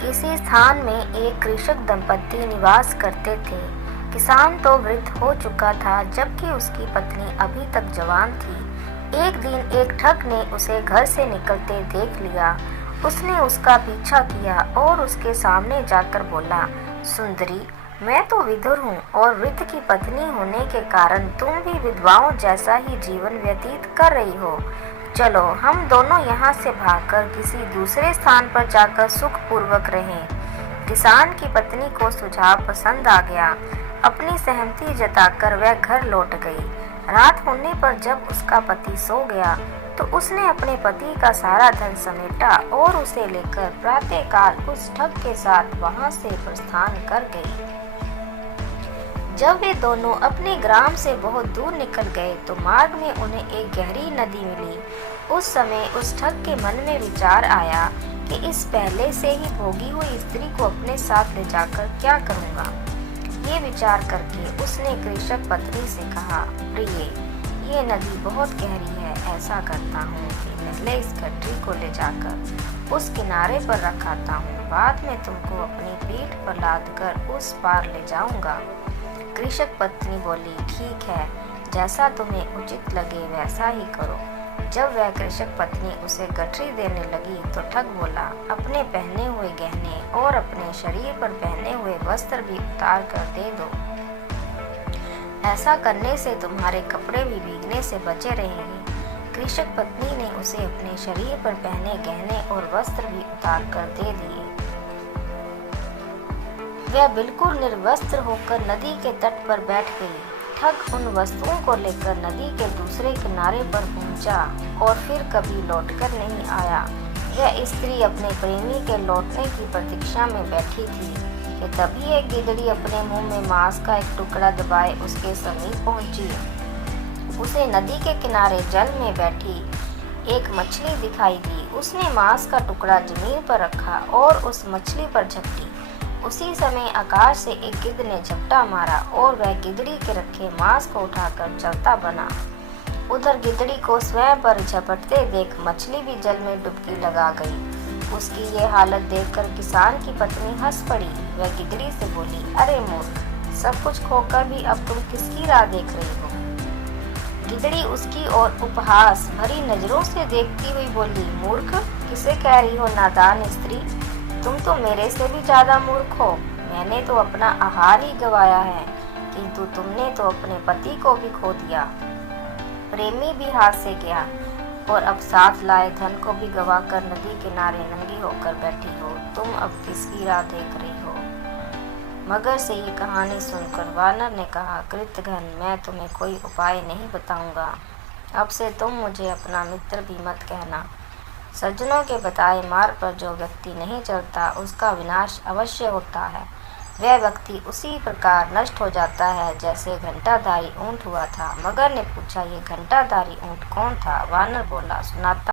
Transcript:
किसी स्थान में एक कृषक दंपति निवास करते थे। किसान तो वृद्ध हो चुका था, जबकि उसकी पत्नी अभी तक जवान थी। एक दिन एक ठग ने उसे घर से निकलते देख लिया। उसने उसका पीछा किया और उसके सामने जाकर बोला, सुंदरी, मैं तो विधुर हूँ और वृद्ध की पत्नी होने के कारण तुम भी विधवाओं जैसा ही जीवन व्यतीत कर रही हो। चलो हम दोनों यहाँ से भागकर किसी दूसरे स्थान पर जाकर सुख पूर्वक रहें। किसान की पत्नी को सुझाव पसंद आ गया। अपनी सहमति जताकर वह घर लौट गई। रात होने पर जब उसका पति सो गया तो उसने अपने पति का सारा धन समेटा और उसे लेकर प्रातःकाल उस ठग के साथ वहां से प्रस्थान कर गई। जब वे दोनों अपने ग्राम से बहुत दूर निकल गए तो मार्ग में उन्हें एक गहरी नदी मिली। उस समय उस ठग के मन में विचार आया कि इस पहले से ही भोगी हुई स्त्री को अपने साथ ले जाकर क्या करूँगा। ये विचार करके उसने कृषक पत्नी से कहा, प्रिय, ये नदी बहुत गहरी है। ऐसा करता हूँ कि पहले इस गठरी को ले जाकर उस किनारे पर रखाता हूँ, बाद में तुमको अपनी पीठ पर लादकर उस पार ले जाऊंगा। कृषक पत्नी बोली, ठीक है, जैसा तुम्हें उचित लगे वैसा ही करो। जब वह कृषक पत्नी उसे गठरी देने लगी तो ठग बोला, अपने पहने हुए गहने और अपने शरीर पर पहने हुए वस्त्र भी उतार कर दे दो। ऐसा करने से तुम्हारे कपड़े भी भीगने से बचे रहेंगे। कृषक पत्नी ने उसे अपने शरीर पर पहने गहने और वस्त्र भी उतार कर दे दिए। वह बिल्कुल निर्वस्त्र होकर नदी के तट पर बैठ गई। ठग उन वस्तुओं को लेकर नदी के दूसरे किनारे पर पहुंचा और फिर कभी लौटकर नहीं आया। वह स्त्री अपने प्रेमी के लौटने की प्रतीक्षा में बैठी थी कि तभी एक गिदड़ी अपने मुंह में मांस का एक टुकड़ा दबाए उसके समीप पहुंची। उसे नदी के किनारे जल में बैठी एक मछली दिखाई दी। उसने मांस का टुकड़ा जमीन पर रखा और उस मछली पर झपटी। उसी समय आकाश से एक गिद्ध ने झपटा मारा और वह गिदड़ी के रखे मांस को उठाकर चलता बना। उधर गिदड़ी को स्वयं पर झपटते देख मछली भी जल में डुबकी लगा गई। उसकी ये हालत देखकर किसान की पत्नी हंस पड़ी। वह गिदड़ी से बोली, अरे मूर्ख, सब कुछ खोकर भी अब तुम किसकी राह देख रही हो। गिदड़ी उसकी ओर उपहास भरी नजरों से देखती हुई बोली, मूर्ख किसे कह रही हो नादान स्त्री, तुम तो मेरे से भी ज्यादा मूर्ख हो। मैंने तो अपना आहार ही गंवाया है, किंतु तुमने तो अपने पति को भी खो दिया। प्रेमी भी हाथ से गया और अब साथ लाए धन को भी गंवाकर नदी किनारे नंगी होकर बैठी हो। तुम अब किसकी राह देख रही हो। मगर से ये कहानी सुनकर वानर ने कहा, कृतघ्न, मैं तुम्हें कोई उपाय नहीं बताऊंगा। अब से तुम मुझे अपना मित्र भी मत कहना। सज्जनों के बताए मार्ग पर जो व्यक्ति नहीं चलता उसका विनाश अवश्य होता है। वह व्यक्ति उसी प्रकार नष्ट हो जाता है जैसे घंटाधारी ऊंट हुआ था। मगर ने पूछा, ये घंटाधारी ऊंट कौन था। वानर बोला, सुनाता